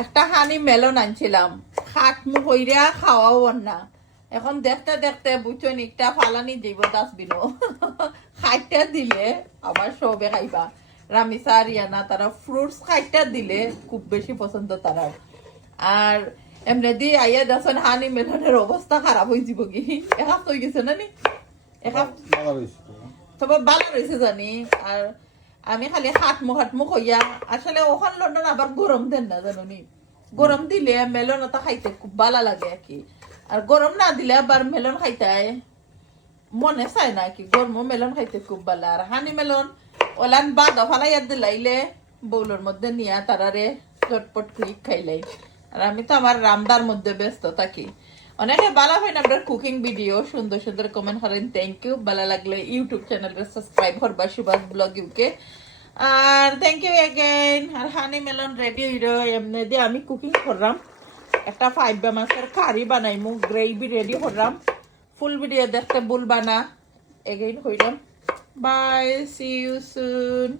একটা হানি মেলন আনছিলাম খাট মুখ হইরা খাওয়াও না এখন দেখতে দেখতে বুঝছেন একটা ফালানি যাইব ডাস্টবিনও খাইটা দিলে আবার সবে খাইবা রামিসা রিয়ানা তারা ফ্রুটস খাইটা দিলে খুব বেশি পছন্দ তারা আর এমনি দি আইয়া দেখছেন হানি মেলনের অবস্থা খারাপ হয়ে যাব কি একাপ তো গেছে না নি একাপ তবে ভালো রয়েছে জানি আর আমি খালি হাটমুখ হইয়া আসলে ওখান লন্ডন আবার গরম দেন না জানো নি গরম দিলে মেলন ওটা খাইতে খুব ভালো লাগে আর কি আর গরম না দিলে আবার মেলন খাইতে মনে চায় না কি গরম মেলন খাইতে খুব ভালো আর হানি মেলন ওলান বাদা ফালাইয়া দিলাইলে বউলের মধ্যে নিয়ে তারারে চটপট করে খাইলাই আর আমি তো আমার রামদার মধ্যে ব্যস্ত থাকি অনেকে ভালো হয় না আপনার কুকিং ভিডিও সুন্দর সুন্দর কমেন্ট করেন থ্যাংক ইউ ভালো লাগলে ইউটিউব চ্যানেলটা সাবস্ক্রাইব করবা সুভাষ ব্লগ ইউকে আর থ্যাংক ইউ এগেইন আর হানি মেলন রেডি হইলো এমনি দিয়ে আমি কুকিং করলাম একটা 5 মাসের কারি বানাইমু গ্রেভি রেডি করলাম ফুল ভিডিও দেখতে ভুলবা না এগেইন হইলাম বাই সি ইউ সুন